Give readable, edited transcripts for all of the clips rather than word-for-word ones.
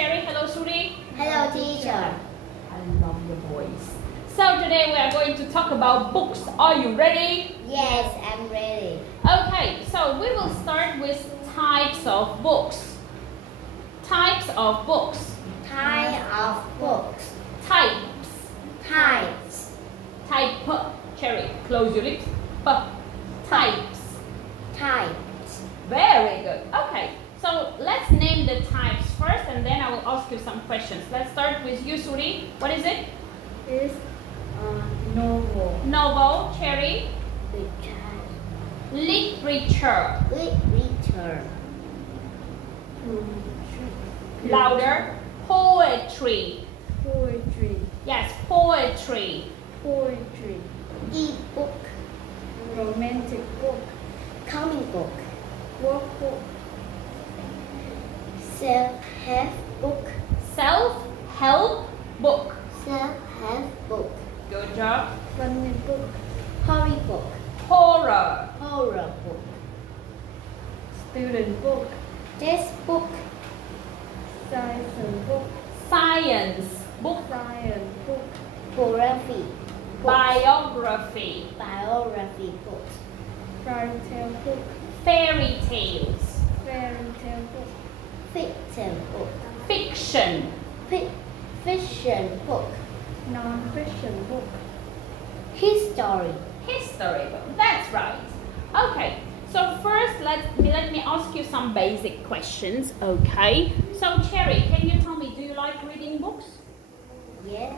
Cherry. Hello, Suri. Hello, teacher. I love your voice. So today we are going to talk about books. Are you ready? Yes, I'm ready. Okay, so we will start with types of books. Types of books. Type of books. Types. Types. Type. Cherry, close your lips. Types. Types. Very good. Okay, so let's name the types first and then I will ask you some questions. Let's start with you, Suri. What is it? It's novel. Novel. Cherry. Literature. Literature. Literature. Louder. Poetry. Poetry. Yes, poetry. Poetry. E-book. Romantic book. Comic book. Workbook. Self-help book. Self-help book. Self-help book. Good job. Funny book. Horror book. Horror. Horror book. Student book. Textbook. Science book. Science book. Science book. Biography. Biography. Biography books. Fairy tale book. Fairy tales. Fairy tale book. Fiction book. Fiction. Fiction book. Non-fiction book. History. History book. That's right. Okay. So first, let me ask you some basic questions. Okay. So Cherry, can you tell me, do you like reading books? Yes,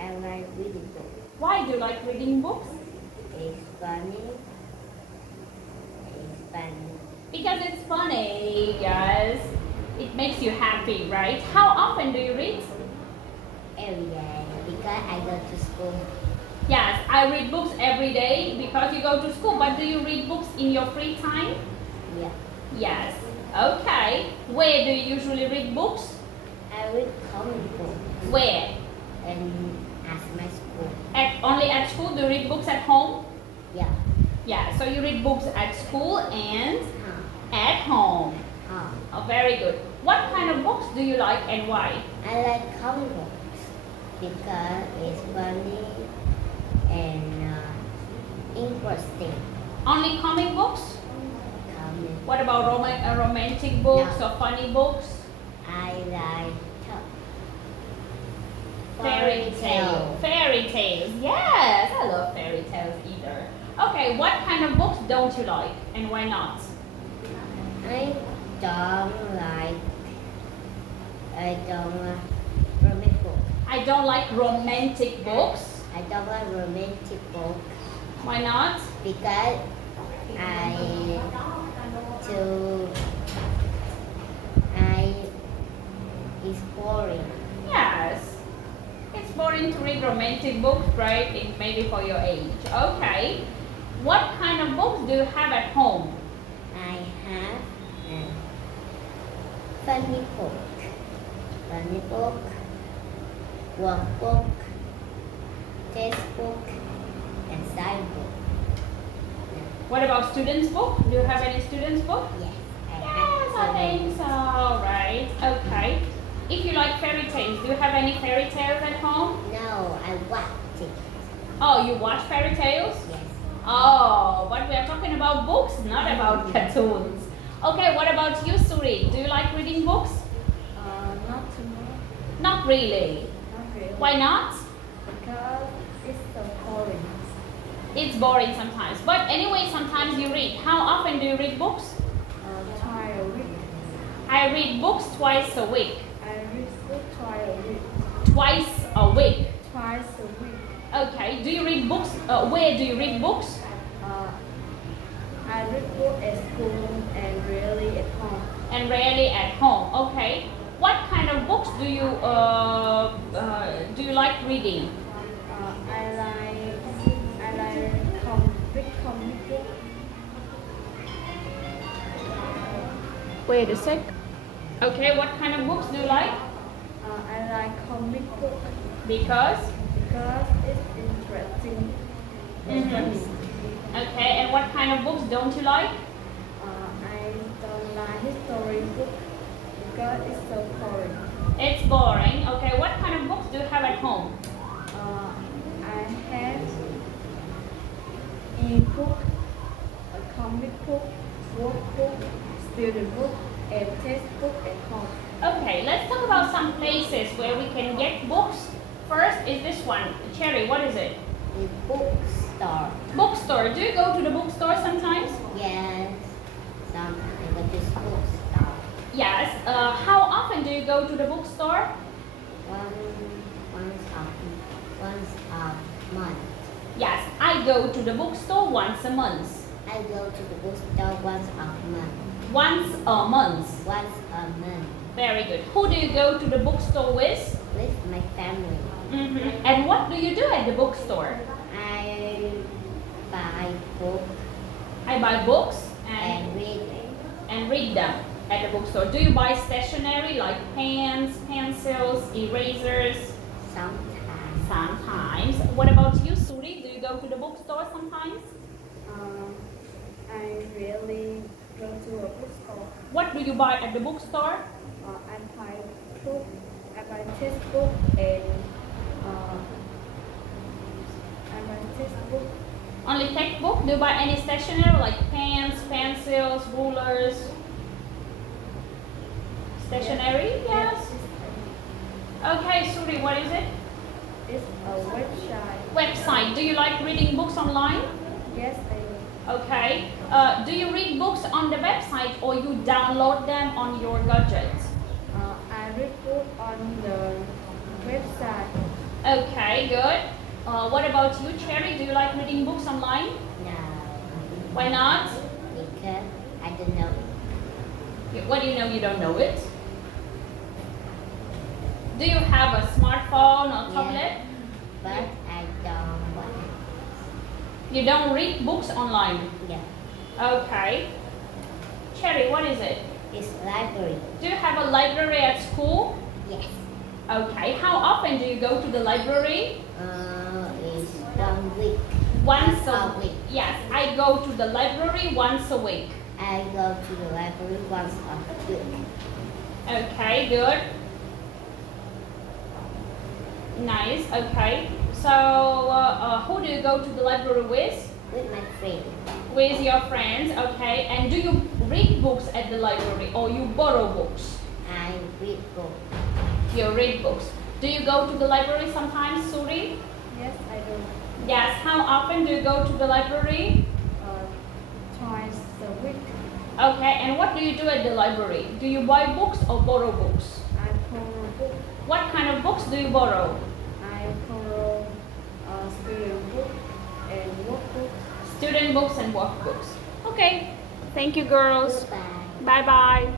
I like reading books. Why do you like reading books? It's funny. It's funny. Because it's funny, yes. It makes you happy, right? How often do you read? Every day, because I go to school. Yes, I read books every day because you go to school. But do you read books in your free time? Yeah. Yes. Okay. Where do you usually read books? I read comic books. Where? And at my school. Only at school? Do you read books at home? Yeah. Yeah, so you read books at school and at home. Oh, very good. What kind of books do you like and why? I like comic books because it's funny and interesting. Only comic books? Comic. What about romantic books No. or funny books? I like Fairy tales. Fairy tales. Yes, I love fairy tales either. Okay, what kind of books don't you like and why not? I don't like romantic books. I don't like romantic books. I don't like romantic books Why not? because it's boring. Yes. It's boring to read romantic books, right? Maybe for your age. Okay. What kind of books do you have at home? I have a funny book, workbook, textbook, and science book. What about students' book? Do you have any students' book? Yes, Yes, I think so. Right. Okay. If you like fairy tales, do you have any fairy tales at home? No, I watch it. Oh, you watch fairy tales? Yes. Oh, but we are talking about books, not about cartoons. Okay, what about you, Suri? Do you like reading books? Not too much. Not really. Not really. Why not? Because it's so boring. It's boring sometimes. But anyway, sometimes you read. How often do you read books? Twice a week. I read books twice a week. I read book twice a week. Twice a week. Twice a week. Okay. Do you read books? Where do you read books? I read books at school and rarely at home. And rarely at home. Okay. What kind of books do you like reading? I like comic book. Wait a sec. Okay. What kind of books do you like? I like comic book Because? because it's interesting. Okay. And what kind of books don't you like? I don't like history book because it's so boring. It's boring. Okay, what kind of books do you have at home? I have e-book, a comic book, workbook, student book, and textbook at home. Okay, let's talk about some places where we can get books. First is this one. Cherry, what is it? The bookstore. Bookstore. Do you go to the bookstore sometimes? Yes. Sometimes I go to bookstore. Yes. How often do you go to the bookstore? Once a month. Yes, I go to the bookstore once a month. I go to the bookstore once a month. Once a month. Once a month. Very good. Who do you go to the bookstore with? With my family. And what do you do at the bookstore? I buy books I buy books and read. and read them at the bookstore. Do you buy stationery like pens, pencils, erasers? Sometimes. Sometimes. What about you, Suri? Do you go to the bookstore sometimes? I really go to a bookstore. What do you buy at the bookstore? I buy book, I buy textbook, and I buy textbook. Only textbook? Do you buy any stationery like pens, pencils, rulers? Stationery? Yes. Okay, Suri, what is it? It's a website. Website. Do you like reading books online? Yes, I do. Okay. Do you read books on the website or you download them on your gadget? I read book on the website. Okay, good. What about you, Cherry? Do you like reading books online? No. Why not? Because I don't know. What do you know you don't know it? Do you have a smartphone or tablet? Yeah, but I don't want You don't read books online? it. Yeah. Okay. Cherry, what is it? It's library. Do you have a library at school? Yes. Okay. How often do you go to the library? It's 1 week. Once a A week. week. Yes, I go to the library once a week. I go to the library once a week. Okay, good. Nice. Okay. So, who do you go to the library with? With my friend. With your friends. Okay. And do you read books at the library or you borrow books? I read book. You read books. Do you go to the library sometimes, Suri? Yes, I do. Yes. How often do you go to the library? Twice a week. Okay. And what do you do at the library? Do you buy books or borrow books? I borrow book. What kind of books do you borrow? I borrow student book and workbook. Student books and workbooks. Okay. Thank you, girls. Goodbye. Bye-bye.